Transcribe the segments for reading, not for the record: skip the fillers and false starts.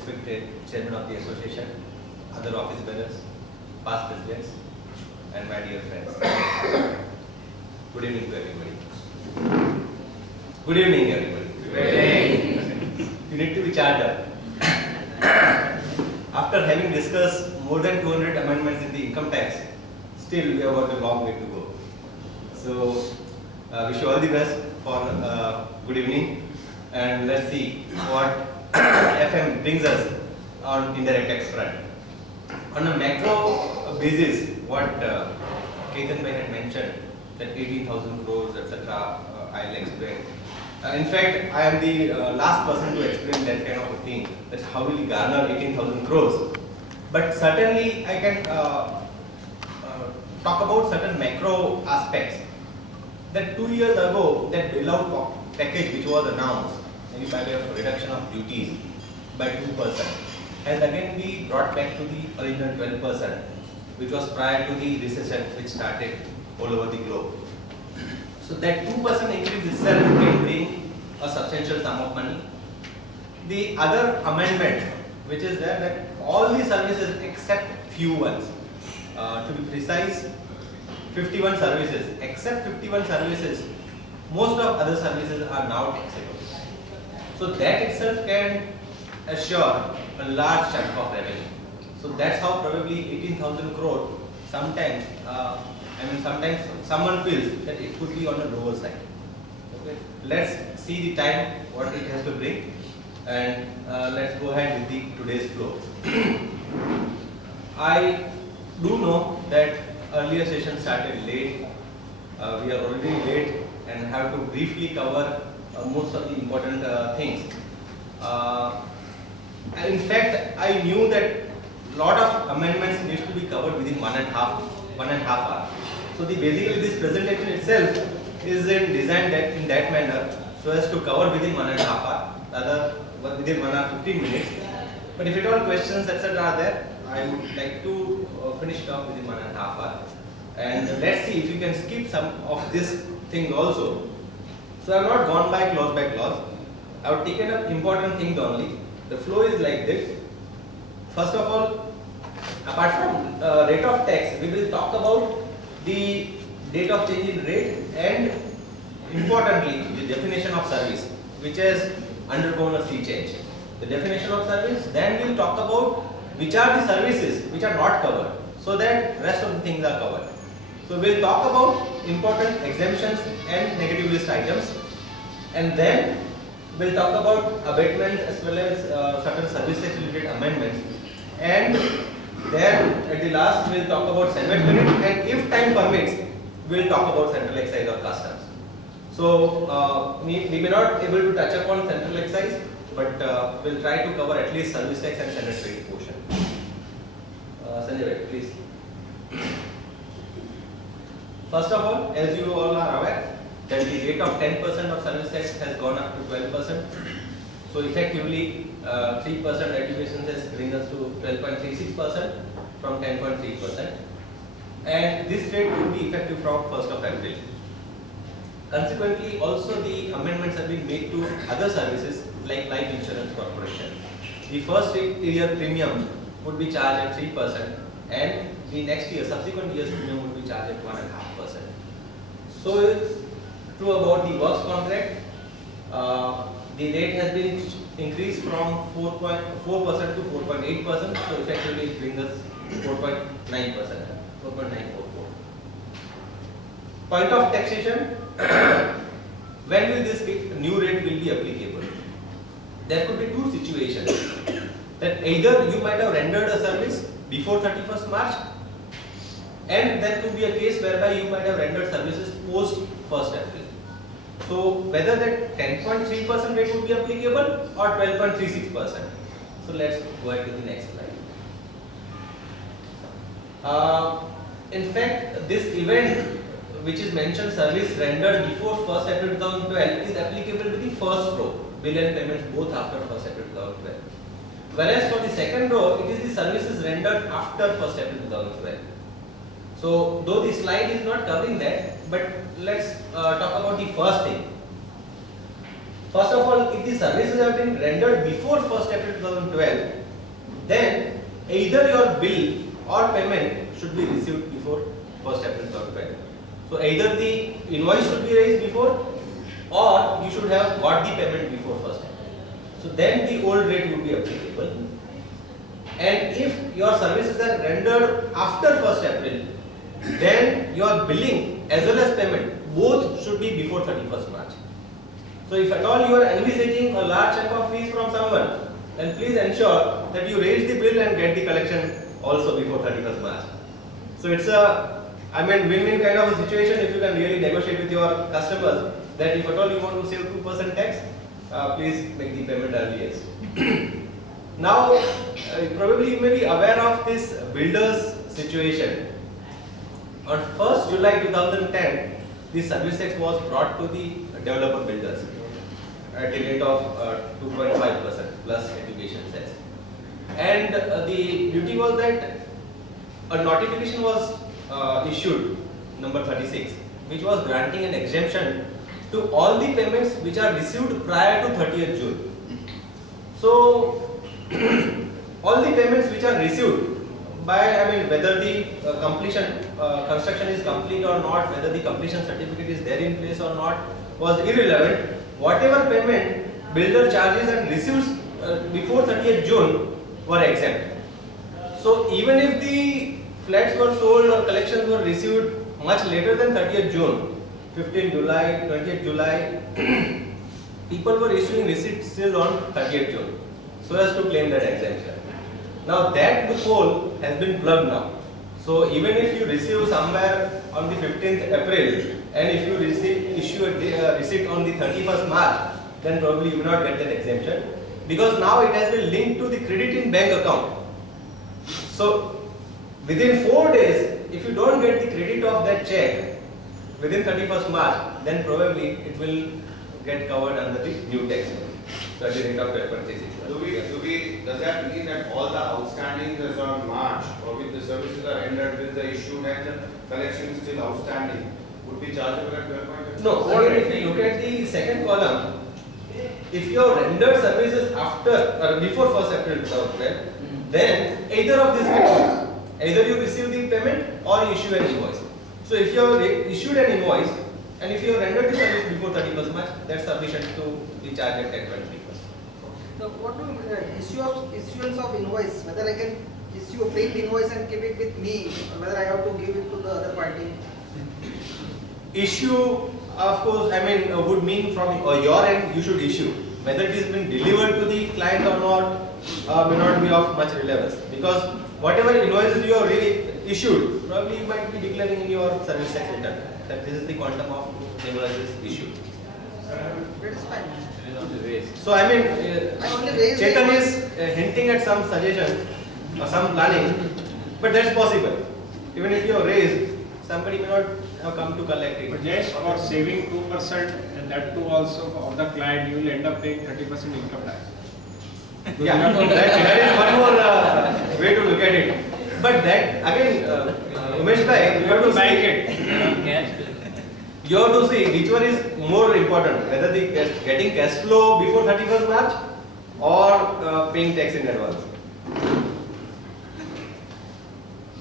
respected Chairman of the Association, other office bearers, past presidents, and my dear friends. Good evening to everybody. Good evening, everybody. Good evening. You need to be charged up. After having discussed more than 200 amendments in the income tax, still we have got a long way to go. So, wish you all the best for good evening, and let's see what FM brings us on indirect tax front. On a macro basis, what Ketan Bhai had mentioned, that 18,000 crores, etc., I'll explain. In fact, I am the last person to explain that kind of a thing, that how will we garner 18,000 crores. But certainly, I can talk about certain macro aspects. That 2 years ago, that bailout package which was announced, maybe by way of reduction of duties by 2%, has again been brought back to the original 12%, which was prior to the recession which started all over the globe. So that 2% increase itself can bring a substantial sum of money. The other amendment, which is there, that all the services except few ones, to be precise, 51 services, except 51 services, most of other services are now taxable. So that itself can assure a large chunk of revenue. So that's how probably 18,000 crore sometimes, sometimes someone feels that it could be on the lower side. Okay, let's see the time what it has to bring, and let's go ahead with the today's flow. I do know that earlier session started late. We are already late and have to briefly cover most of the important things. In fact, I knew that lot of amendments needs to be covered within one and a half hour. So basically this presentation itself is designed in that manner so as to cover within 1.5 hour, rather within 1 hour 15 minutes. But if at all questions etc. are there, I would like to finish it off within 1.5 hour. And let's see if you can skip some of this thing also. So I have not gone by clause. I have taken up important things only. The flow is like this. First of all, apart from rate of tax, we will talk about the date of change in rate and importantly the definition of service, which has undergone a sea change. The definition of service, then we will talk about which are the services which are not covered, so that rest of the things are covered. So we will talk about important exemptions and negative list items, and then we will talk about abatements as well as certain service tax related amendments, and then at the last we will talk about Senate limit, and if time permits, we will talk about central excise or customs. So we may not able to touch upon central excise, but we will try to cover at least service tax and Senate rate portion. Sanjay, please. First of all, as you all are aware, that the rate of 10% of service tax has gone up to 12%. So effectively, 3% education cess brings us to 12.36% from 10.3%, and this rate will be effective from 1st of April. Consequently, also the amendments have been made to other services like Life Insurance Corporation. The first year premium would be charged at 3%, and the next year, subsequent year's premium would be charged at 1.5%. So it's true about the works contract. The rate has been increased from 4.4% to 4.8%, so effectively it brings us 4.9%, 4.944. Point of taxation, when will this new rate will be applicable? There could be two situations, that either you might have rendered a service before 31st March, and there could be a case whereby you might have rendered services post 1st April. So whether that 10.3% rate would be applicable or 12.36%. So let's go ahead to the next slide. In fact, this event which is mentioned, service rendered before 1st April 2012, is applicable to the first row, bill and payments both after 1st April 2012. Whereas for the second row, it is the services rendered after 1st April 2012. So though the slide is not covering that, but let's talk about the first thing. First of all, if the services have been rendered before 1st April 2012, then either your bill or payment should be received before 1st April 2012. So either the invoice should be raised before, or you should have got the payment before 1st April. So then the old rate would be applicable. And if your services are rendered after 1st April, then your billing as well as payment both should be before 31st March. So if at all you are envisaging a large chunk of fees from someone, then please ensure that you raise the bill and get the collection also before 31st March. So it's a, win-win kind of a situation if you can really negotiate with your customers that if at all you want to save 2% tax, please make the payment earliest. Now, probably you may be aware of this builders situation. On 1st July 2010, the service tax was brought to the developer builders at a rate of 2.5% plus education cess. And the duty was that a notification was issued, number 36, which was granting an exemption to all the payments which are received prior to 30th June. So, all the payments which are received by, whether the construction is complete or not, whether the completion certificate is there in place or not, was irrelevant. Whatever payment builder charges and receives before 30th June were exempt. So even if the flats were sold or collections were received much later than 30th June, 15th July, 20th July, people were issuing receipts still on 30th June so as to claim that exemption. Now that loophole has been plugged now. So even if you receive somewhere on the 15th April and if you issue a receipt on the 31st March, then probably you will not get that exemption because now it has been linked to the credit in bank account. So within 4 days, if you don't get the credit of that check within 31st March, then probably it will get covered under the new tax. So at the rate of 12.36. Does that mean that all the outstanding as on March, or with the services are rendered with the issued and the collection is still outstanding, would be chargeable at 12.36? No, if you look at the second column, if you have rendered services after or before 1st April 2012, then either of these ways, either you receive the payment or you issue an invoice. So if you have issued an invoice and if you have rendered the service before 31st March, that's sufficient to be charged at 10.3%. So what do issuance of invoice, whether I can issue a plain invoice and keep it with me, or whether I have to give it to the other party? Issue, of course, would mean from your end you should issue. Whether it has been delivered to the client or not may not be of much relevance, because whatever invoices you have really issued, probably you might be declaring in your service tax return that this is the quantum of invoices issued. That is fine. So Chetan is hinting at some suggestion or some planning, but that's possible. Even if you have raised, somebody may not have come to collect it. But yes, for saving 2% and that too also of the client, you will end up paying 30% income tax. Yeah, that is one more way to look at it. But that again, Umesh bhai, you have to bank it. You have to see which one is more important, whether the getting cash flow before 31st March or paying tax in advance.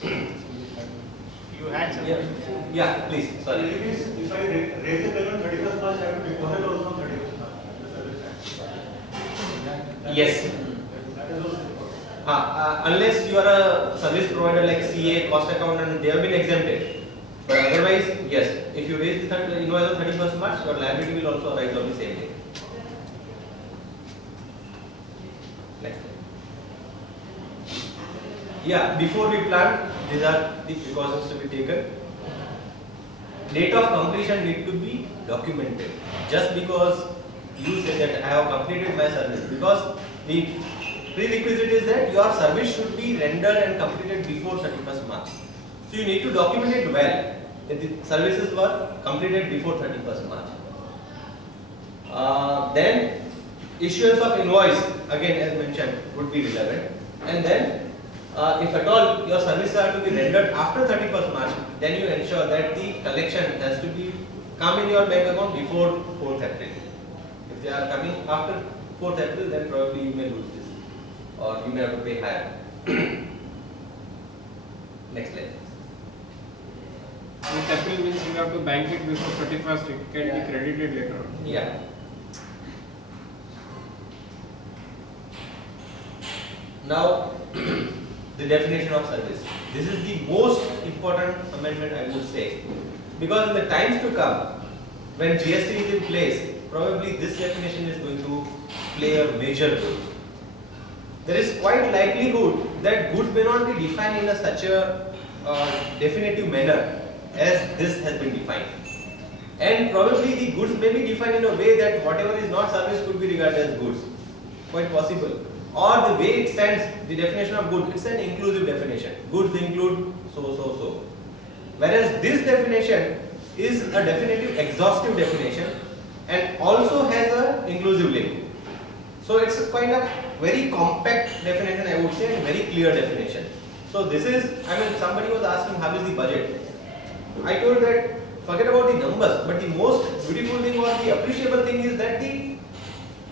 You had some. Yeah, please. Sorry. If I raise the payment 31st March, I have to deposit also on 31st March. Yes. Unless you are a service provider like CA, cost accountant, they have been exempted. But otherwise, yes, if you raise the invoice on 31st March, your liability will also arise on the same day. Next. Yeah, before we plan, these are the precautions to be taken. Date of completion need to be documented. Just because you say that I have completed my service, because the prerequisite is that your service should be rendered and completed before 31st March. So you need to document it well, that the services were completed before 31st March. Then issuance of invoice, again as mentioned, would be relevant. And then if at all your services are to be rendered after 31st March, then you ensure that the collection has to be come in your bank account before 4th April. If If they are coming after 4th April, then probably you may lose this, or you may have to pay higher. Next slide. With April means you have to bank it before 31st, it can be credited later on. Yeah. Now, the definition of service. This is the most important amendment, I would say, because in the times to come, when GST is in place, probably this definition is going to play a major role. There is quite likelihood that goods may not be defined in such a definitive manner as this has been defined. And probably the goods may be defined in a way that whatever is not service could be regarded as goods. Quite possible. Or the way it stands, the definition of good, it's an inclusive definition. Goods include so. Whereas this definition is a definitive exhaustive definition and also has an inclusive link. So it's a kind of very compact definition, I would say, and very clear definition. So this is, somebody was asking how is the budget. I told that forget about the numbers, but the most beautiful thing or the appreciable thing is that the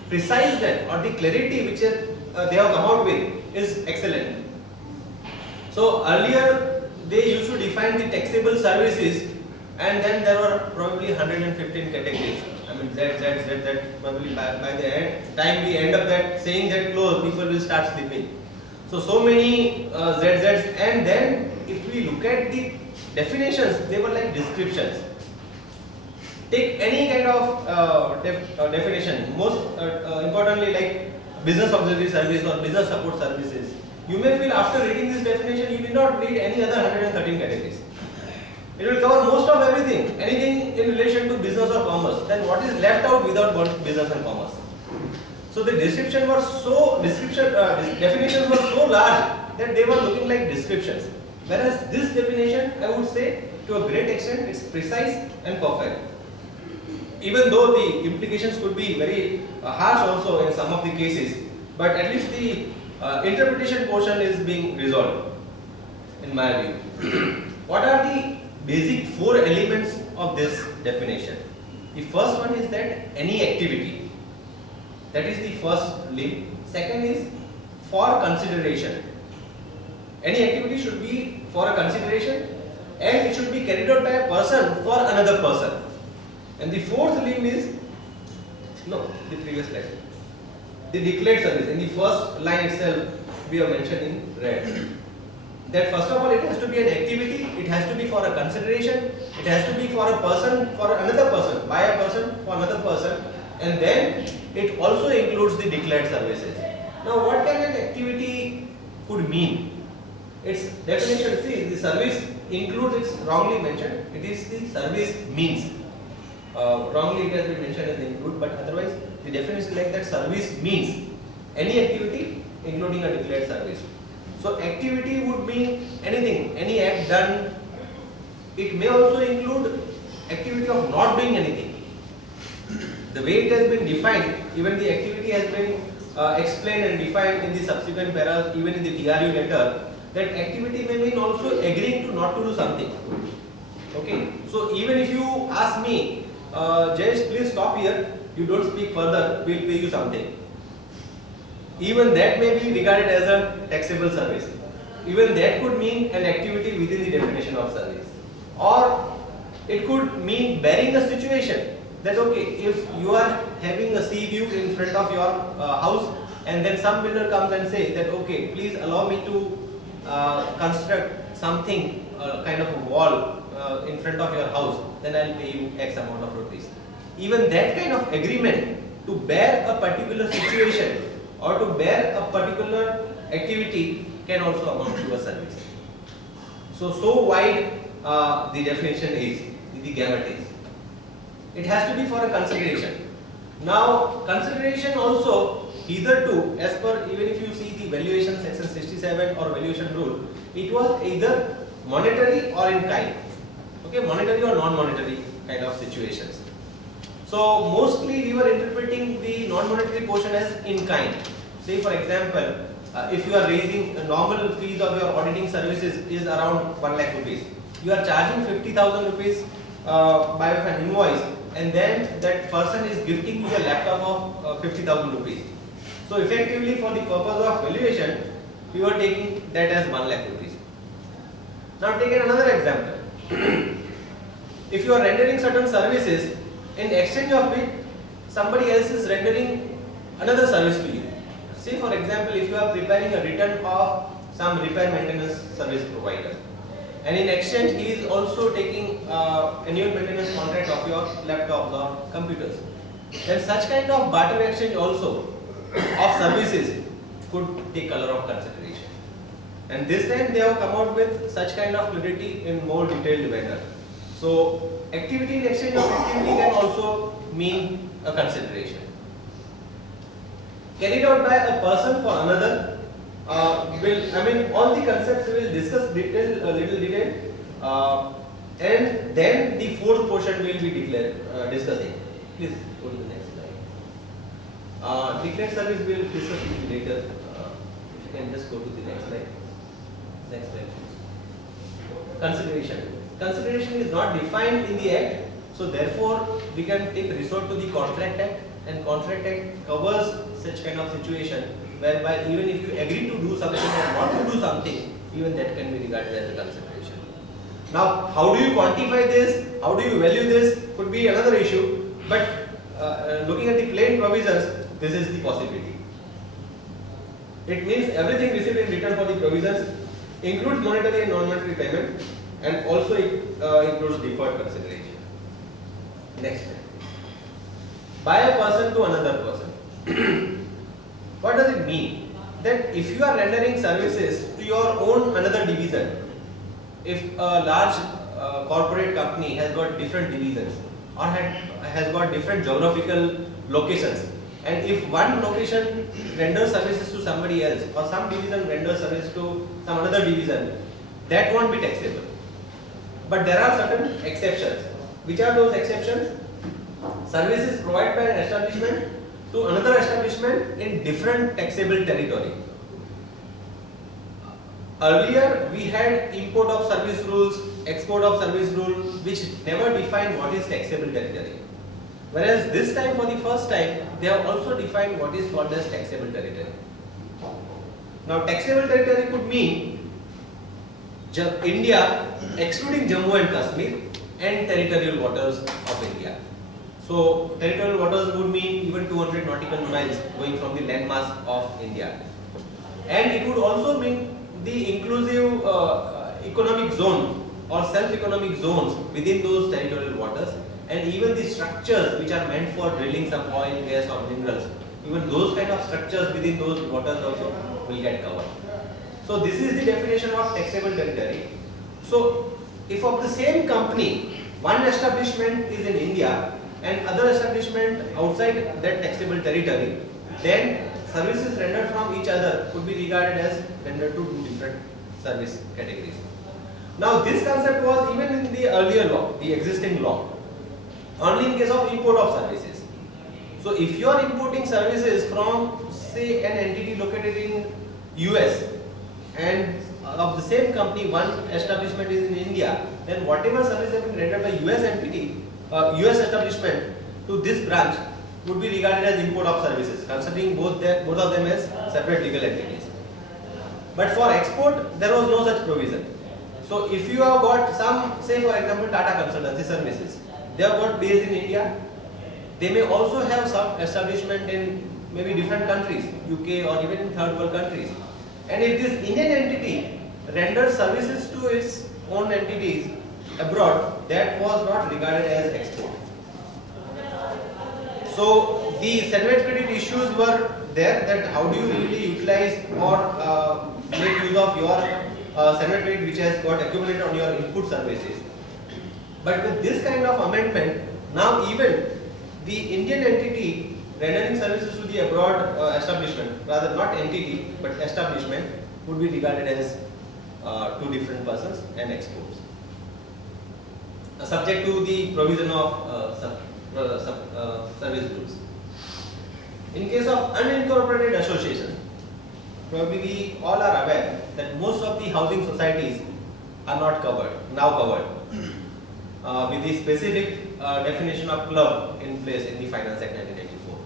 preciseness or the clarity which they have come out with is excellent. So earlier they used to define the taxable services, and then there were probably 115 categories. Z, probably by the time we end up that saying that close, people will start sleeping. So many ZZs, and then if we look at the definitions, they were like descriptions. Take any kind of definition, most importantly like business auxiliary service or business support services. You may feel after reading this definition, you did not read any other 113 categories. It will cover most of everything, anything in relation to business or commerce. Then what is left out without business and commerce? So the definitions were so large that they were looking like descriptions. Whereas this definition, I would say, to a great extent, it's precise and perfect. Even though the implications could be very harsh also in some of the cases, but at least the interpretation portion is being resolved, in my view. What are the basic 4 elements of this definition? The first one is that any activity. That is the first limb. Second is for consideration. Any activity should be for a consideration, and it should be carried out by a person for another person. And the fourth limb is, the previous slide. The declared service. In the first line itself, we have mentioned in red. That first of all, it has to be an activity, it has to be for a consideration, it has to be for a person, for another person, by a person, for another person, and then it also includes the declared services. Now, what can an activity could mean? Its definition, see, the service includes, it's wrongly mentioned, it is the service means. Wrongly it has been mentioned as include, but otherwise the definition is like that service means any activity including a declared service. So activity would mean anything, any act done. It may also include activity of not doing anything. The way it has been defined, even the activity has been explained and defined in the subsequent paras, even in the TRU letter, that activity may mean also agreeing to not to do something. Okay, so even if you ask me, Jayesh, please stop here, you don't speak further, we'll pay you something. Even that may be regarded as a taxable service. Even that could mean an activity within the definition of service. Or it could mean bearing a situation that okay, if you are having a sea view in front of your house, and then some builder comes and say that okay, please allow me to construct something, kind of a wall in front of your house, then I will pay you X amount of rupees. Even that kind of agreement to bear a particular situation or to bear a particular activity can also amount to a service. So wide the definition is, the gamut is. It has to be for a consideration. Now, consideration also, either to, as per, even if you see the valuation section 67 or valuation rule, it was either monetary or in kind. Okay, monetary or non-monetary kind of situations. So mostly we were interpreting the non-monetary portion as in kind. Say for example, if you are raising normal fees of your auditing services is around 1 lakh rupees. You are charging 50,000 rupees by an invoice, and then that person is gifting you a laptop of 50,000 rupees. So effectively, for the purpose of valuation, you are taking that as 1 lakh rupees. Now take another example. If you are rendering certain services, in exchange of which somebody else is rendering another service to you. Say for example, if you are preparing a return of some repair maintenance service provider, and in exchange he is also taking annual maintenance contract of your laptops or computers, then such kind of barter exchange also of services could take color of consideration. And this time they have come out with such kind of clarity in more detailed manner. So activity in exchange of activity can also mean a consideration. Carried out by a person for another all the concepts we will discuss little detail, and then the fourth portion will be discussing. Please go to the next slide. Declared service we will discuss later. If you can just go to the next slide. Next slide. Consideration. Consideration is not defined in the Act, so therefore we can take resort to the Contract Act, and Contract Act covers such kind of situation whereby even if you agree to do something or not to do something, even that can be regarded as a consideration. Now, how do you quantify this? How do you value this? Could be another issue, but looking at the plain provisions, this is the possibility. It means everything received in return for the provisions includes monetary and non-monetary payment, and also includes deferred consideration. Next slide. By a person to another person. What does it mean? That if you are rendering services to your own another division, if a large corporate company has got different divisions or has got different geographical locations, and if one location renders services to somebody else or some division renders service to some another division, that won't be taxable. But there are certain exceptions. Which are those exceptions? Services provided by an establishment to another establishment in different taxable territory. Earlier we had import of service rules, export of service rules, which never defined what is taxable territory. Whereas this time, for the first time, they have also defined what is called as taxable territory. Now taxable territory could mean India excluding Jammu and Kashmir and territorial waters of India. So territorial waters would mean even 200 nautical miles going from the landmass of India. And it would also mean the inclusive economic zone or self-economic zones within those territorial waters, and even the structures which are meant for drilling some oil, gas or minerals, even those kind of structures within those waters also will get covered. So this is the definition of taxable territory. So if of the same company, one establishment is in India and other establishment outside that taxable territory, then services rendered from each other could be regarded as rendered to two different service categories. Now this concept was even in the earlier law, the existing law, only in case of import of services. So if you are importing services from say an entity located in US and of the same company one establishment is in India, then whatever service has been rendered by US entity, US establishment to this branch would be regarded as import of services, considering both of them as separate legal entities. But for export, there was no such provision. So if you have got some, say for example Tata Consultancy Services, they have got based in India, they may also have some establishment in maybe different countries, UK or even in third world countries. And if this Indian entity renders services to its own entities abroad, that was not regarded as export. So the settlement credit issues were there, that how do you really utilize or make use of your settlement credit which has got accumulated on your input services. But with this kind of amendment, now even the Indian entity rendering services to the abroad establishment, rather not entity but establishment, would be regarded as two different persons and exports, subject to the provision of service rules. In case of unincorporated association, probably we all are aware that most of the housing societies are not covered, now covered, with the specific definition of club in place in the Finance Act 1984.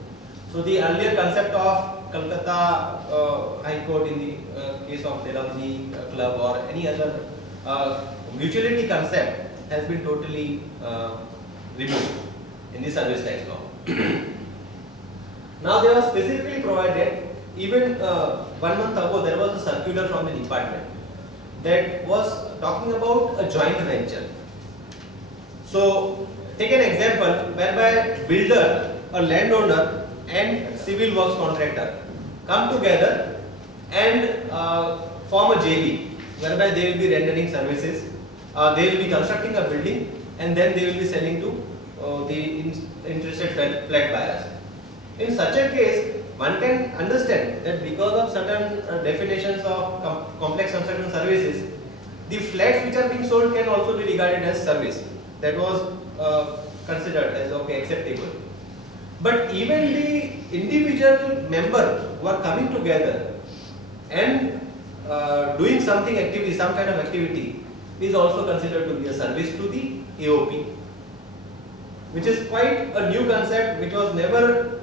So the earlier concept of Calcutta High Court in the case of Delhi club or any other mutuality concept has been totally removed in the service tax law. Now they were specifically provided, even 1 month ago there was a circular from the department that was talking about a joint venture. So take an example whereby builder, a landowner and civil works contractor come together and form a JV whereby they will be rendering services, they will be constructing a building and then they will be selling to the interested flat buyers. In such a case, one can understand that because of certain definitions of complex construction services, the flats which are being sold can also be regarded as service. That was considered as okay, acceptable. But even the individual member who are coming together and doing something activity, some kind of activity, is also considered to be a service to the AOP, which is quite a new concept which was never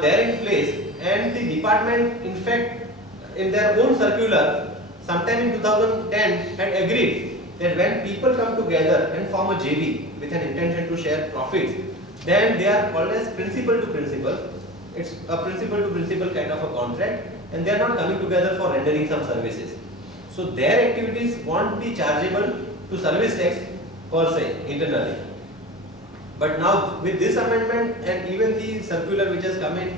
there in place, and the department in fact in their own circular sometime in 2010 had agreed that when people come together and form a JV with an intention to share profits, then they are called as principal to principal. It's a principal to principal kind of a contract and they are not coming together for rendering some services. So their activities won't be chargeable to service tax per se internally. But now with this amendment and even the circular which has come in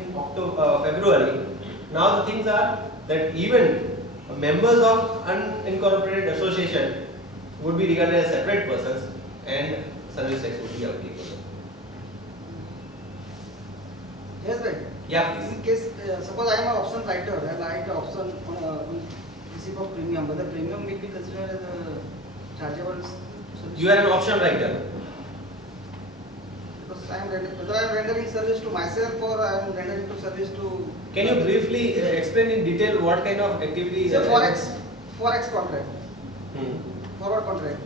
February, now the things are that even members of unincorporated association would be regarded as separate persons and service tax would be applicable. Yes, right. Yeah, In please. case, suppose I am an option writer and I write option on receipt of premium, whether premium will be considered as a chargeable solution? You are an option writer. Because I am whether I am rendering service to myself or I am rendering to service to. Can you briefly explain in detail what kind of activity? It's a forex contract, forward contract.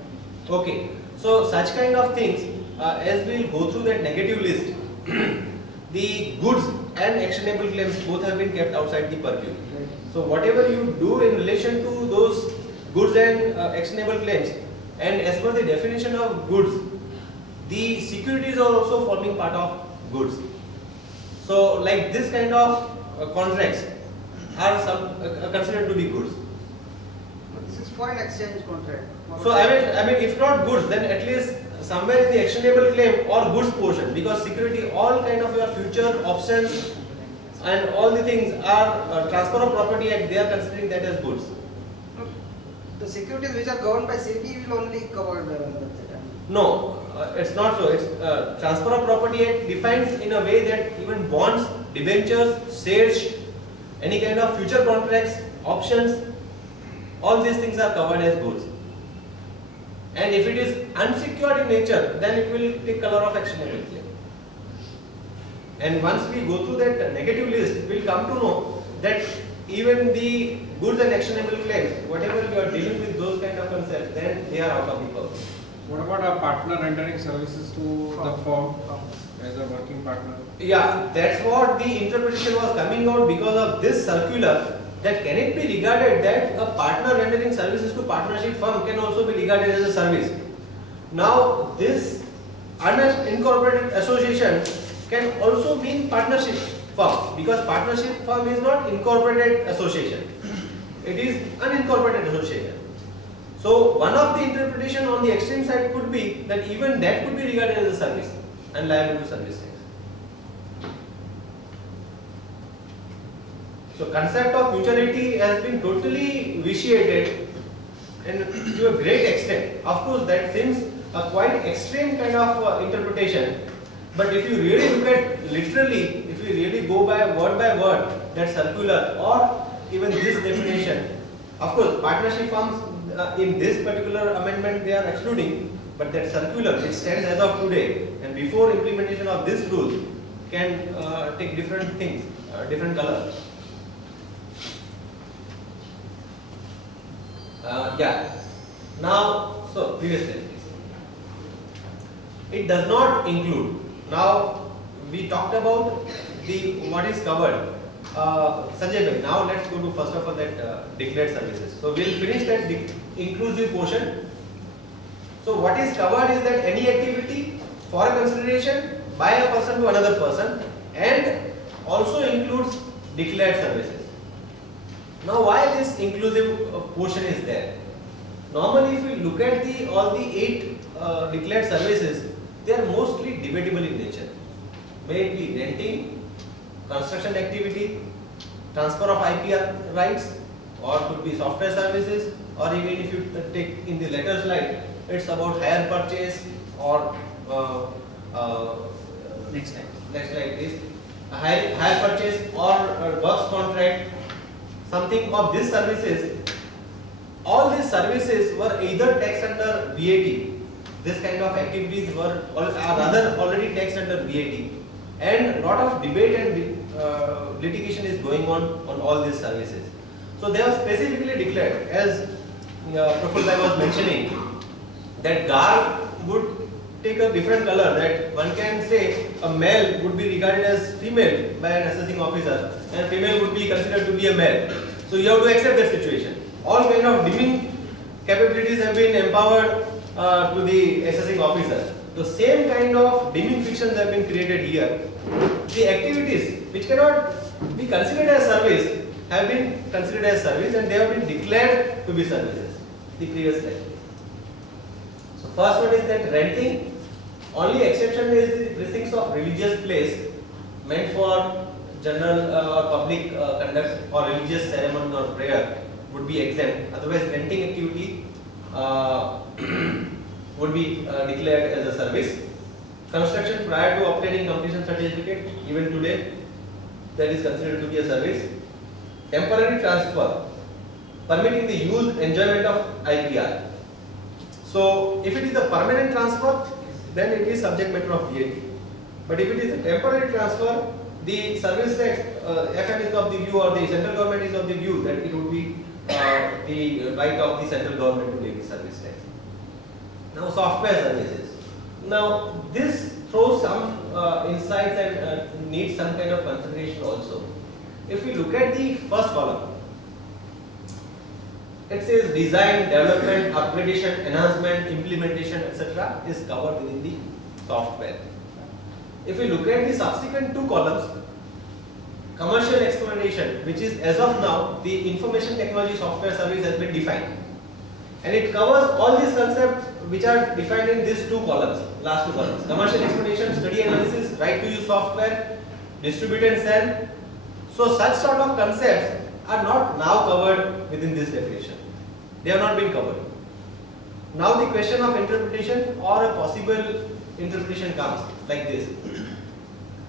Okay, so such kind of things, as we will go through that negative list, the goods and actionable claims both have been kept outside the purview. Right. So whatever you do in relation to those goods and actionable claims, and as per the definition of goods, the securities are also forming part of goods. So like this kind of contracts are considered to be goods. But this is foreign exchange contract. So I mean, if not goods, then at least somewhere in the actionable claim or goods portion, because security, all kind of your future options and all the things are transfer of property act, they are considering that as goods. The securities which are governed by SEBI will only cover that. No, it's not so. It's transfer of property act defines in a way that even bonds, debentures, shares, any kind of future contracts, options, all these things are covered as goods. And if it is unsecured in nature, then it will take color of actionable claim. And once we go through that negative list, we will come to know that even the goods and actionable claims, whatever you are dealing with those kind of concepts, then they are out of the purview. What about a partner rendering services to the firm as a working partner? Yeah, that's what the interpretation was coming out because of this circular, that can it be regarded that a partner rendering services to partnership firm can also be regarded as a service. Now this unincorporated association can also mean partnership firm, because partnership firm is not incorporated association, it is unincorporated association. So one of the interpretation on the extreme side could be that even that could be regarded as a service and liable to service tax. So concept of mutuality has been totally vitiated and to a great extent. Of course that seems a quite extreme kind of interpretation, but if you really look at literally, if you really go by word that circular or even this definition, of course partnership firms in this particular amendment they are excluding, but that circular which stands as of today and before implementation of this rule can take different things, different colors. Yeah. Now, so previous slide, please. it does not include. Now we talked about the what is covered. Sanjay bhai, now let's go to first of all that declared services. So we'll finish that inclusive portion. So what is covered is that any activity for a consideration by a person to another person, and also includes declared services. Now why this inclusive portion is there? Normally if we look at all the 8 declared services, they are mostly debatable in nature. May it be renting, construction activity, transfer of IP rights, or could be software services, or even if you take in the later slide, it's about hire purchase or next slide please. Hire purchase or works contract, something of these services. All these services were either taxed under VAT. This kind of activities were rather already taxed under VAT, and lot of debate and litigation is going on all these services. So they are specifically declared, as Professor was mentioning, that GAR would take a different color, that one can say a male would be regarded as female by an assessing officer and female would be considered to be a male. So you have to accept that situation. All kind of dimming capabilities have been empowered to the assessing officer. The same kind of dimming fictions have been created here. The activities which cannot be considered as service have been considered as service, and they have been declared to be services. The previous slide. So first one is that renting. Only exception is the precincts of religious place meant for general or public conduct or religious ceremony or prayer would be exempt. Otherwise, renting activity would be declared as a service. Construction prior to obtaining completion certificate, even today, that is considered to be a service. Temporary transfer, permitting the use enjoyment of IPR. So if it is a permanent transfer, then it is subject matter of VAT. But if it is a temporary transfer, the service tax, FM is of the view, or the central government is of the view that it would be the right of the central government to levy service tax. Now software services. Now this throws some insights and needs some kind of consideration also. If we look at the first column, it says design, development, upgradation, enhancement, implementation, etc. is covered within the software. If we look at the subsequent 2 columns, commercial exploitation, which is as of now the information technology software service has been defined, and it covers all these concepts which are defined in these 2 columns, last 2 columns: commercial exploitation, study analysis, right to use software, distribute and sell. So such sort of concepts are not now covered within this definition. They have not been covered. Now the question of interpretation or a possible interpretation comes like this: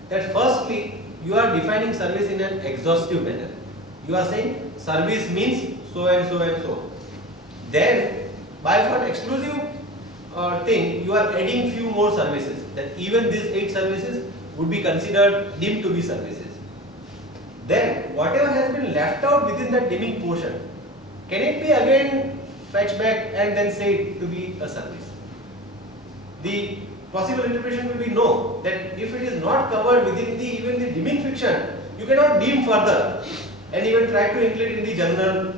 that firstly, you are defining service in an exhaustive manner. You are saying service means so and so and so. Then by one exclusive thing, you are adding few more services, that even these 8 services would be considered deemed to be services. Then whatever has been left out within that dimming portion, can it be again fetched back and then said to be a service? The possible interpretation will be no, that if it is not covered within even the dimming fiction, you cannot deem further and even try to include in the general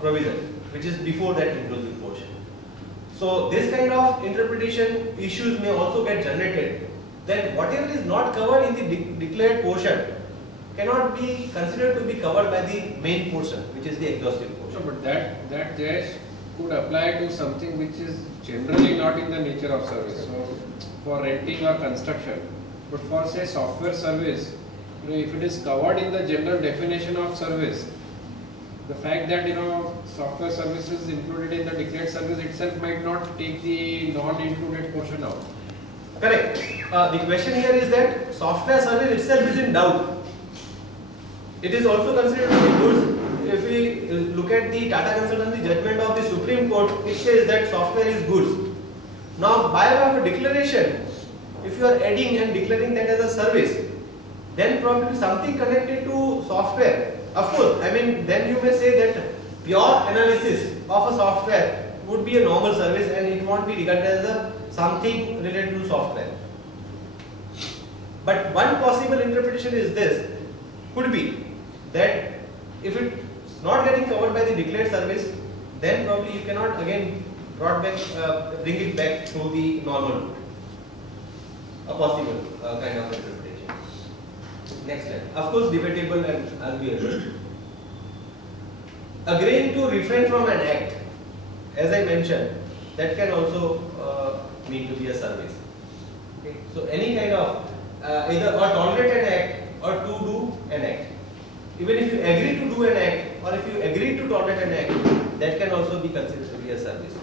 provision, which is before that inclusive portion. So this kind of interpretation issues may also get generated, that whatever is not covered in the declared portion cannot be considered to be covered by the main portion, which is the exhaustive portion. No, but that Jayesh could apply to something which is generally not in the nature of service. So for renting or construction, but for say software service, if it is covered in the general definition of service, the fact that software services included in the declared service itself might not take the non-included portion out. Correct. The question here is that software service itself is in doubt. It is also considered to be goods. If we look at the Tata Consultancy judgment of the Supreme Court, it says that software is goods. Now, by way of a declaration, if you are adding and declaring that as a service, then probably something connected to software. Of course, I mean, then you may say that pure analysis of a software would be a normal service and it won't be regarded as a something related to software. But one possible interpretation is this, could be that if it's not getting covered by the declared service, then probably you cannot again bring it back to the normal route. A possible kind of interpretation. Next slide. Of course, debatable and arguable. Agreeing to refrain from an act, as I mentioned, that can also mean to be a service. Okay. So any kind of either or tolerate an act or to do an act. Even if you agree to do an act or if you agree to tolerate an act, that can also be considered to be a service.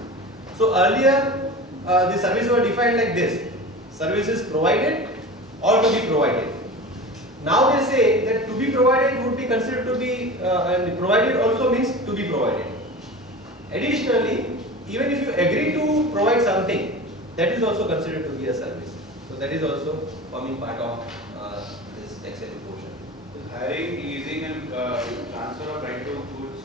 So earlier, the services were defined like this: services provided or to be provided. Now they say that to be provided would be considered to be, and provided also means to be provided. Additionally, even if you agree to provide something, that is also considered to be a service. So that is also forming part of this taxable portion. Hiring, leasing and transfer of right to goods,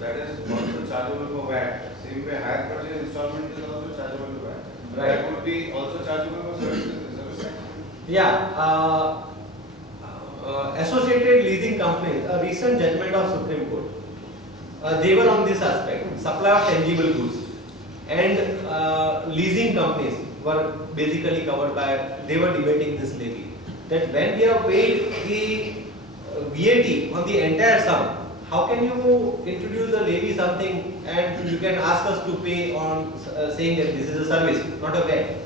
that is also chargeable for VAT. Same way hire purchase installment is also chargeable to VAT. Right. That would be also chargeable for services. Yeah. Associated leasing companies, a recent judgment of Supreme Court, they were on this aspect, supply of tangible goods, and leasing companies were basically covered by, they were debating this levy, that when we have paid the VAT on the entire sum, how can you introduce a levy something and you can ask us to pay on saying that this is a service, not a VAT.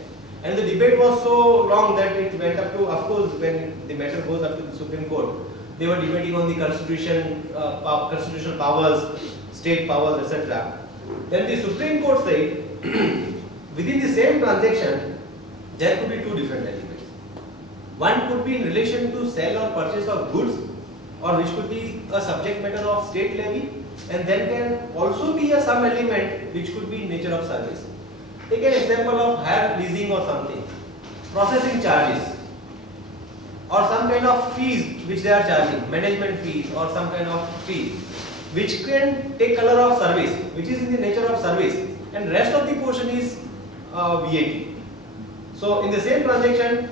And the debate was so long that it went up to, of course, when the matter goes up to the Supreme Court, they were debating on the constitution, constitutional powers, state powers, etc. Then the Supreme Court said, within the same transaction, there could be two different elements. One could be in relation to sale or purchase of goods, or which could be a subject matter of state levy, and then can also be a some element which could be in nature of service. Take an example of hire, leasing or something, processing charges or some kind of fees which they are charging, management fees or some kind of fee, which can take color of service, which is in the nature of service, and rest of the portion is VAT. So in the same transaction,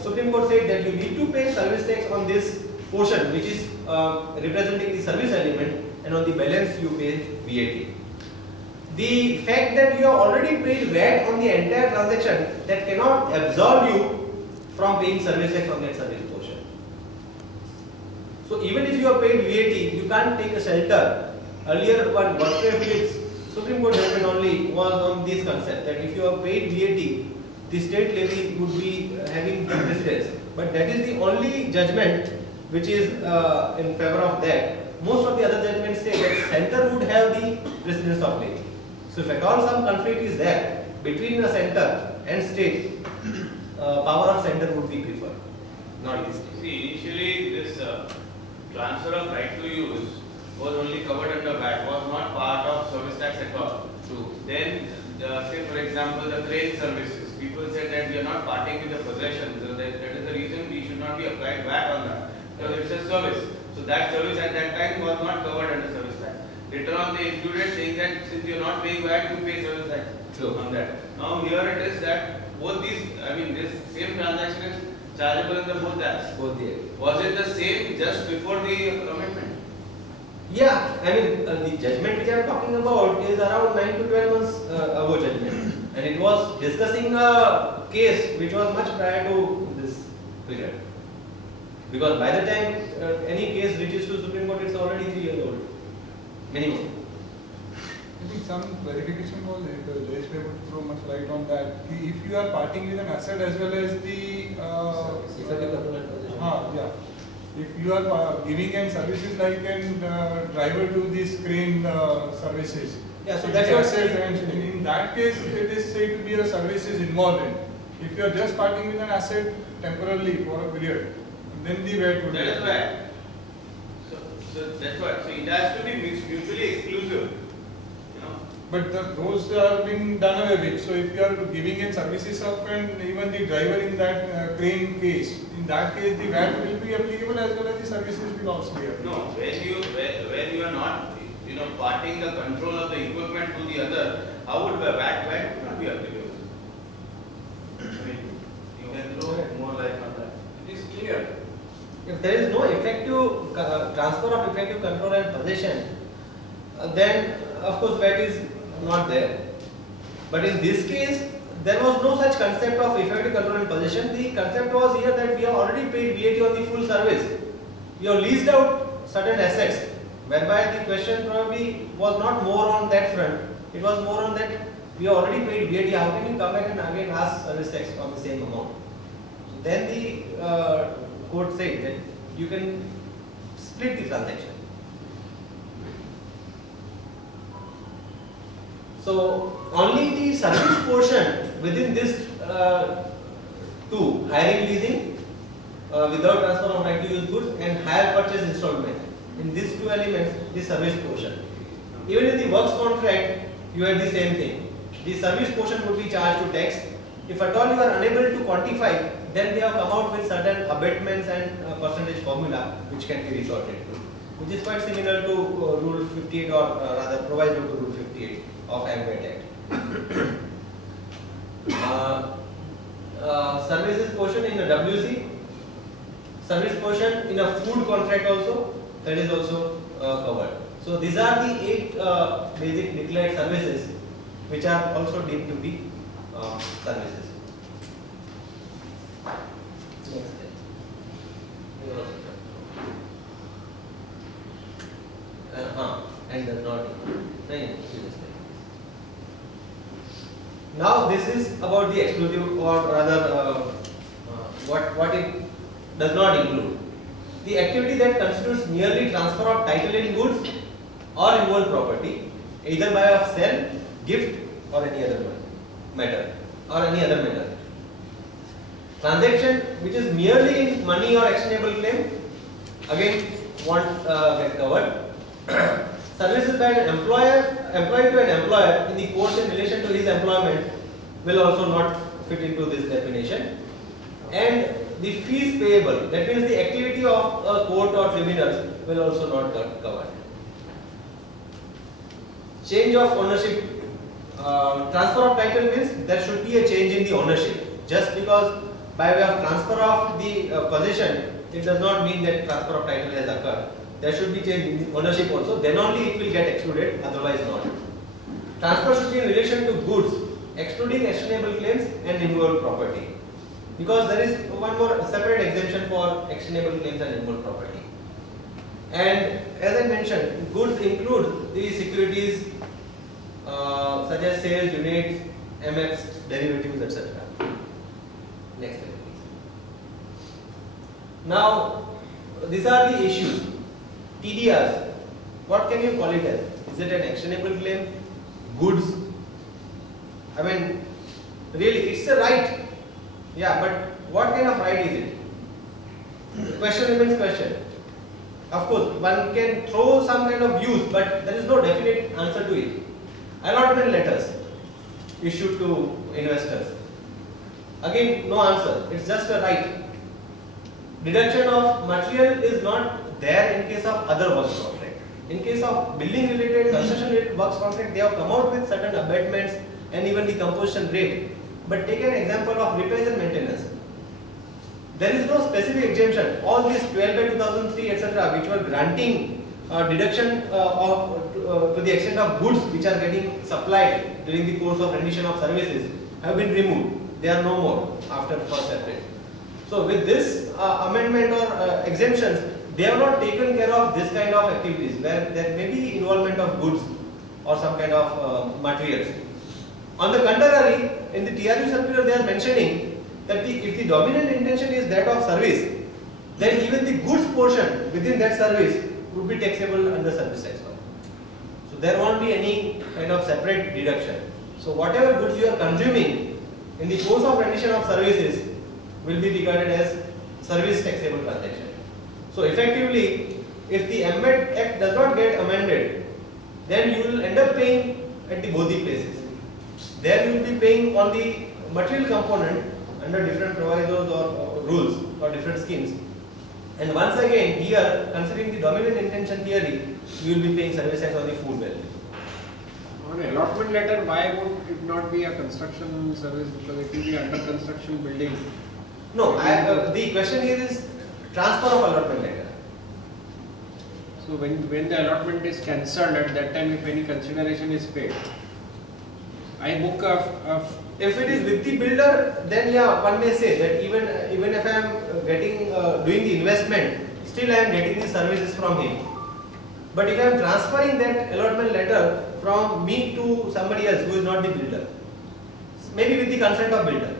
Supreme Court said that you need to pay service tax on this portion which is representing the service element, and on the balance you pay VAT. The fact that you have already paid VAT on the entire transaction, that cannot absolve you from paying service tax on that service portion. So even if you have paid VAT, you can't take a shelter. Earlier one Phillips Supreme Court judgment only was on this concept that if you have paid VAT, the state levy would be having precedence. But that is the only judgment which is in favor of that. Most of the other judgments say that center would have the precedence of levy. So if at all some conflict is there between the center and state, power of center would be preferred, not the state. See, initially this transfer of right to use was only covered under VAT, was not part of service tax at all. True. Then, say for example, the crane services, people said that we are not parting with the possession, so that is the reason we should not be applied VAT on that, because it's a service. So that service at that time was not covered under service tax. Later on they included saying that since you are not paying VAT, you pay service tax. True. On that. Now here it is that both these, this same transaction is chargeable in the both tax. Both the Was it the same just before the amendment? Yeah, the judgment which I am talking about is around 9 to 12 months ago judgment, and it was discussing a case which was much prior to this period. Because by the time any case reaches to Supreme Court, it's already 3 years old, minimum. I think some clarification was Jayesh may throw much light on that. If you are parting with an asset as well as the yeah. If you are giving in services like an driver to these crane services, yeah, so that's what asset, in that case it is said to be a services involved in. If you are just parting with an asset temporarily for a period, then the VAT would be. That is why. So that's why. So it has to be mutually exclusive. But those are being done away with. So if you are giving in services of and even the driver in that crane case, in that case the VAT will be applicable as well as the services will also be applicable. No, when you are not, parting the control of the equipment to the other, how would the VAT not be applicable? You can throw more light on that. It is clear. If there is no effective transfer of effective control and possession, then of course VAT is not there. But in this case, there was no such concept of effective control and possession. The concept was here that we have already paid VAT on the full service. We have leased out certain assets, whereby the question probably was not more on that front. It was more on that we have already paid VAT. How can you come back and again ask service tax on the same amount? So then the court said that you can split the transaction. So only the service portion within this two, hiring, leasing, without transfer of right to use goods, and hire purchase installment. In these two elements, the service portion. Even in the works contract, you have the same thing. The service portion would be charged to tax. If at all you are unable to quantify, then they have come out with certain abatements and percentage formula which can be resorted to, which is quite similar to Rule 58 or rather proviso to Rule 58 of MPG Act. Services portion in a WC, service portion in a food contract also, that is also covered. So these are the 8 basic declared services which are also deemed to be services. Next step. And does not include. Now this is about the exclusive, or rather what it does not include. The activity that constitutes merely transfer of title in goods or involved property, either by a sale, gift, or any other matter, or any other matter. Transaction which is merely in money or exchangeable claim, again won't get covered. Services by an employee to an employer in the course in relation to his employment will also not fit into this definition. And the fees payable, that means the activity of a court or tribunal, will also not get covered. Change of ownership, transfer of title means there should be a change in the ownership. Just because by way of transfer of the possession, it does not mean that transfer of title has occurred. There should be change in the ownership also, then only it will get excluded, otherwise not. Transfer should be in relation to goods, excluding exchangeable claims and involved property. Because there is one more separate exemption for exchangeable claims and involved property. And as I mentioned, goods include the securities such as sales, units, MFs, derivatives, etc. Next slide, please. Now, these are the issues. TDRs, what can you call it as? Is it an exchangeable claim? Goods? I mean, really, it's a right. Yeah, but what kind of right is it? The question remains question. Of course, one can throw some kind of views, but there is no definite answer to it. Allotment letters issued to investors. Again, no answer. It's just a right. Deduction of material is not there in case of other works contract. In case of building related, construction related works contract, they have come out with certain abatements and even the composition rate. But take an example of repairs and maintenance. There is no specific exemption. All these 12 by 2003 etc. which were granting deduction to the extent of goods which are getting supplied during the course of rendition of services have been removed. They are no more after 1st April. So with this amendment or exemptions, they have not taken care of this kind of activities where there may be involvement of goods or some kind of materials. On the contrary, in the TRU circular they are mentioning that if the dominant intention is that of service, then even the goods portion within that service would be taxable under service tax law. So there won't be any kind of separate deduction. So whatever goods you are consuming in the course of rendition of services will be regarded as service taxable transaction. So effectively, if the MPG Act does not get amended, then you will end up paying at the both the places. There you will be paying on the material component under different provisos or rules or different schemes, And once again, here, considering the dominant intention theory, you will be paying service tax on the full value. On allotment letter, why would it not be a construction service? Because it will be under construction building. No, the question here is transfer of allotment letter. So when the allotment is cancelled, at that time, if any consideration is paid, I book If it is with the builder, then yeah, one may say that even if I am getting doing the investment, still I am getting the services from him. But if I am transferring that allotment letter from me to somebody else who is not the builder, maybe with the consent of builder,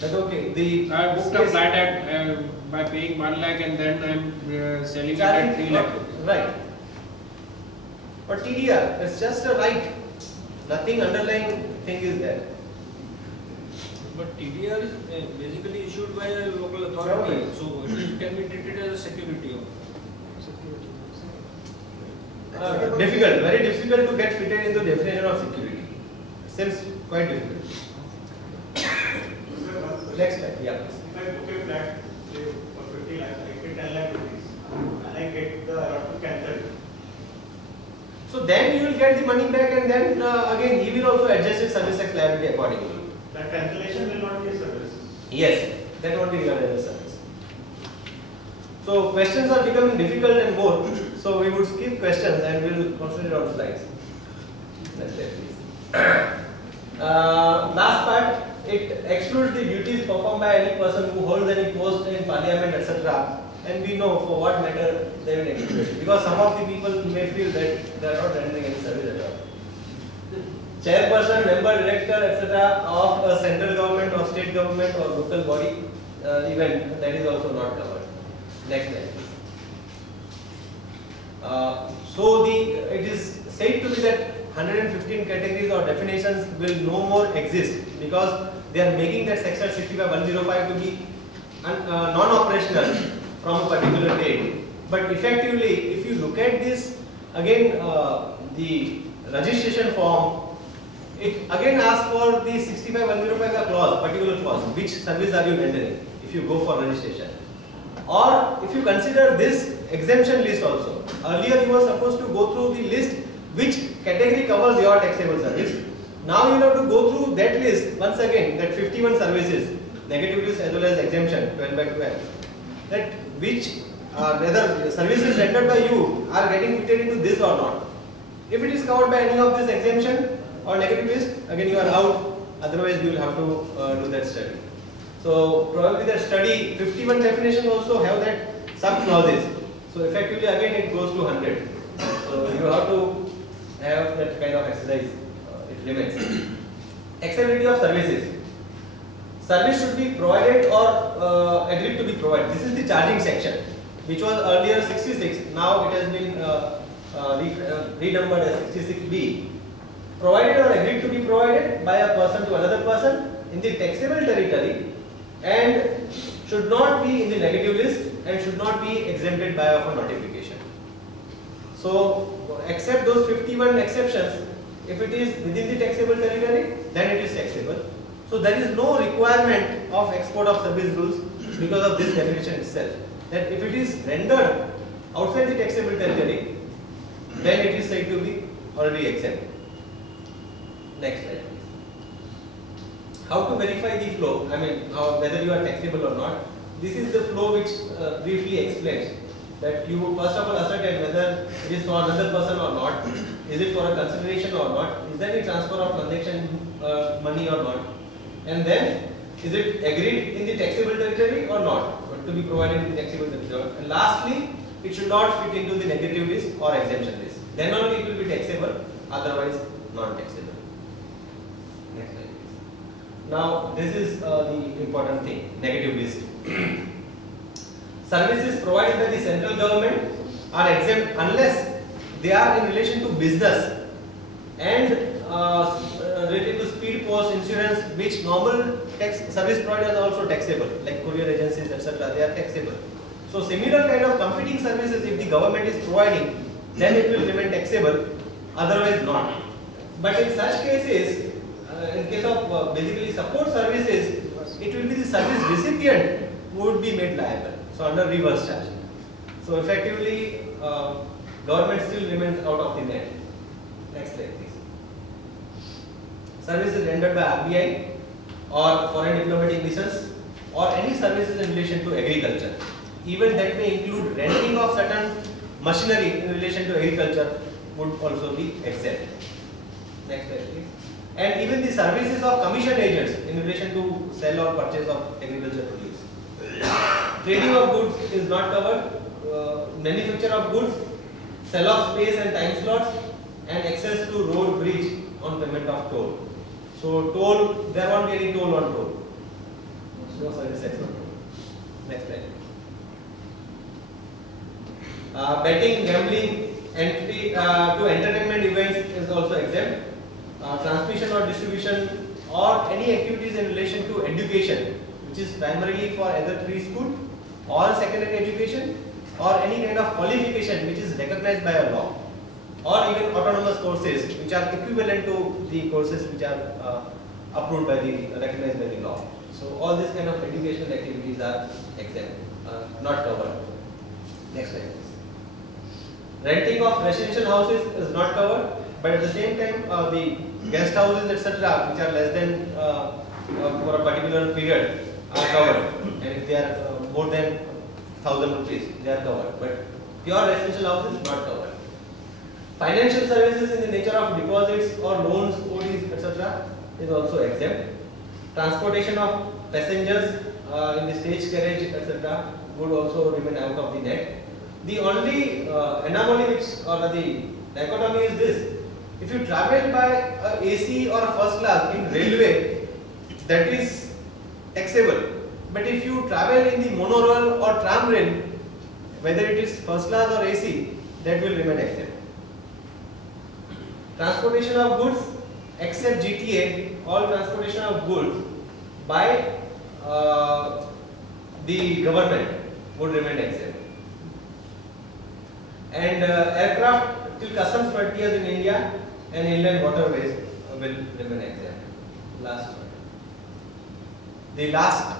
that okay, I booked a flat at by paying 1 lakh and then I am selling it at 3 lakh. Right. But TDR, it's just a right. Nothing underlying thing is there. But TDR is basically issued by a local authority, so it can be treated as a security. Difficult, very difficult to get fitted into definition of security. Seems quite difficult. Next slide, yeah. If I book a flat, say for 50 lakhs, I pay 10 lakh rupees, and I get the allotment cancelled. So then you will get the money back, and then again he will also adjust his service tax liability accordingly. That cancellation will not be a service. Yes, that won't be regarded as a service. So questions are becoming difficult and more. So we would skip questions and we will concentrate on slides. Next slide, please. Last part, it excludes the duties performed by any person who holds any post in parliament, etc. And we know for what matter they will exclude it. Because some of the people may feel that they are not rendering any service at all. Chairperson, member, director, etc. of a central government or state government or local body event, that is also not covered. Next slide, please. It is said to be that 115 categories or definitions will no more exist because they are making that section 65-105 to be non-operational from a particular date. But effectively, if you look at this, again the registration form, it again asks for the 65-105 clause, particular clause, which service are you rendering if you go for registration. Or if you consider this exemption list also, earlier you were supposed to go through the list which category covers your taxable service. Now you have to go through that list once again, that 51 services, negative list as well as exemption 12 by 12, that which whether services rendered by you are getting fitted into this or not. If it is covered by any of this exemption or negative list, again you are out, otherwise you will have to do that study. So probably that study, 51 definitions also have that sub clauses. So effectively again it goes to 100. So you have to have that kind of exercise, it remains. Acceptability of services. Service should be provided or agreed to be provided. This is the charging section, which was earlier 66, now it has been renumbered as 66B. Provided or agreed to be provided by a person to another person in the taxable territory and should not be in the negative list and should not be exempted by a notification. So except those 51 exceptions, if it is within the taxable territory, then it is taxable. So there is no requirement of export of service rules because of this definition itself. That if it is rendered outside the taxable territory, then it is said to be already exempt. Next slide. How to verify the flow? I mean, whether you are taxable or not. This is the flow which briefly explains that you would first of all ascertain whether it is for another person or not. Is it for a consideration or not? Is there any transfer of transaction money or not? And then, is it agreed in the taxable territory or not? To be provided in the taxable territory. And lastly, it should not fit into the negative list or exemption list. Then only it will be taxable, otherwise non-taxable. Next slide, please. Now, this is the important thing, negative list. Services provided by the central government are exempt unless they are in relation to business and related to speed post, insurance, which normal tax service providers are also taxable, like courier agencies, etc. They are taxable. So similar kind of competing services, if the government is providing, then it will remain taxable, otherwise not. But in such cases, in case of basically support services, it will be the service recipient who would be made liable. So under reverse charge. So effectively, government still remains out of the net. Next slide, please. Services rendered by RBI or foreign diplomatic missions or any services in relation to agriculture. Even that may include renting of certain machinery in relation to agriculture would also be exempt. Next slide, please. And even the services of commission agents in relation to sell or purchase of agriculture produce. Trading of goods is not covered. Manufacture of goods, sell of space and time slots, and access to road bridge on payment of toll. So toll, there won't be any toll on toll. No service tax on toll. Next slide. Betting, gambling, entry to entertainment events is also exempt. Transmission or distribution or any activities in relation to education, which is primarily for either preschool or secondary education or any kind of qualification which is recognized by a law, or even autonomous courses which are equivalent to the courses which are approved by the recognized by the law. So all these kind of educational activities are exempt, not covered. Next slide. Renting of residential houses is not covered, but at the same time the guest houses etc. which are less than for a particular period are covered, and if they are more than 1,000 rupees they are covered, but pure residential houses not covered. Financial services in the nature of deposits or loans, ODs etc. is also exempt. Transportation of passengers in the stage carriage etc. would also remain out of the net. The only anomaly which or the dichotomy is this: if you travel by a AC or a first class in railway, that is taxable. But if you travel in the monorail or tram rail, whether it is first class or AC, that will remain exempt. Transportation of goods, except GTA, all transportation of goods by the government would remain exempt. And aircraft till customs frontiers in India and inland waterways will remain exempt. Last one. The last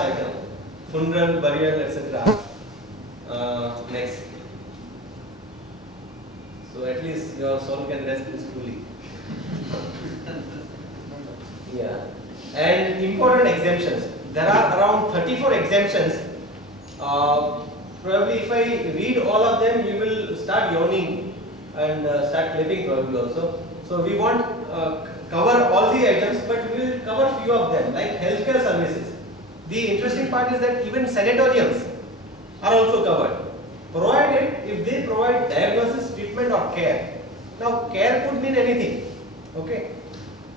item, funeral, burial, etc. Next. So at least your soul can rest peacefully. Yeah. And important exemptions. There are around 34 exemptions. Probably if I read all of them, you will start yawning and start clapping probably also. So we won't cover all the items, but we will cover few of them, like healthcare services. The interesting part is that even sanatoriums are also covered, provided if they provide diagnosis, treatment or care. Now care could mean anything, okay?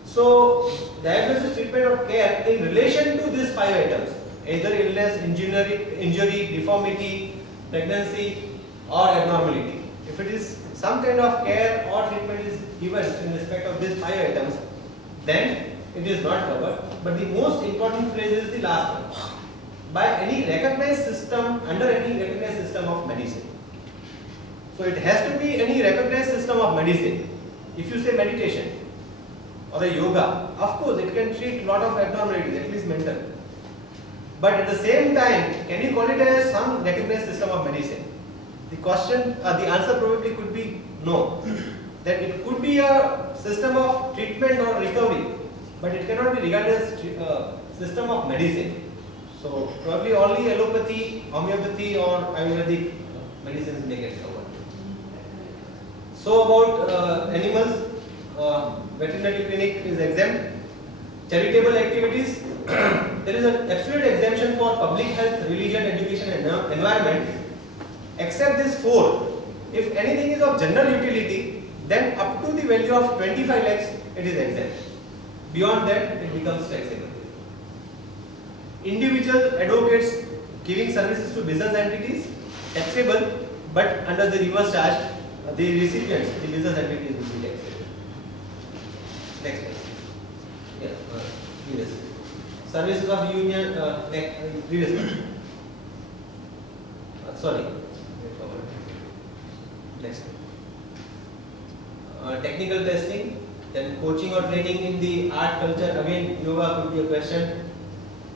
So diagnosis, treatment or care in relation to these 5 items, either illness, injury, deformity, pregnancy or abnormality. If it is some kind of care or treatment is given in respect of these 5 items, then it is not covered. But the most important phrase is the last one. By any recognized system, under any recognized system of medicine. So it has to be any recognized system of medicine. If you say meditation or a yoga, of course it can treat a lot of abnormalities, at least mental. But at the same time, can you call it as some recognized system of medicine? The question, the answer probably could be no. That it could be a system of treatment or recovery, but it cannot be regarded as system of medicine. So probably only allopathy, homeopathy or Ayurvedic medicines may get covered. So about animals, veterinary clinic is exempt. Charitable activities, there is an absolute exemption for public health, religion, education and environment, except these 4. If anything is of general utility, then up to the value of 25 lakhs it is exempt. Beyond that it becomes taxable. Individual advocates giving services to business entities, taxable, but under the reverse charge, the recipients, the business entities will be taxable. Next slide. Yeah, previous. Services of union, previous one. Sorry. Next. Technical testing, then coaching or training in the art, culture, again yoga could be a question.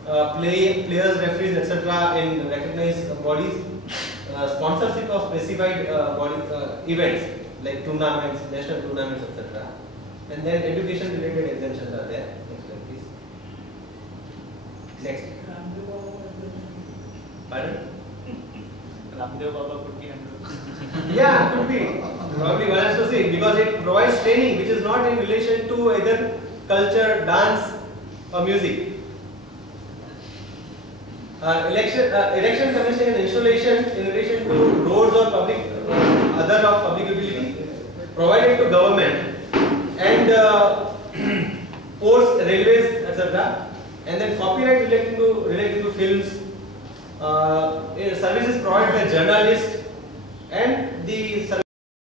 players, referees, etc. in recognized bodies, sponsorship of specified events like tournaments, national tournaments, etc. And then education related exemptions are there. Next slide, please. Next. Pardon? Ramdev Baba could be under. Yeah, could be. Probably one has to see, because it provides training which is not in relation to either culture, dance or music. Erection, commission and installation in relation to roads or public, other of public utility provided to government and ports, railways, etc. And then copyright relating to films, services provided by journalists and the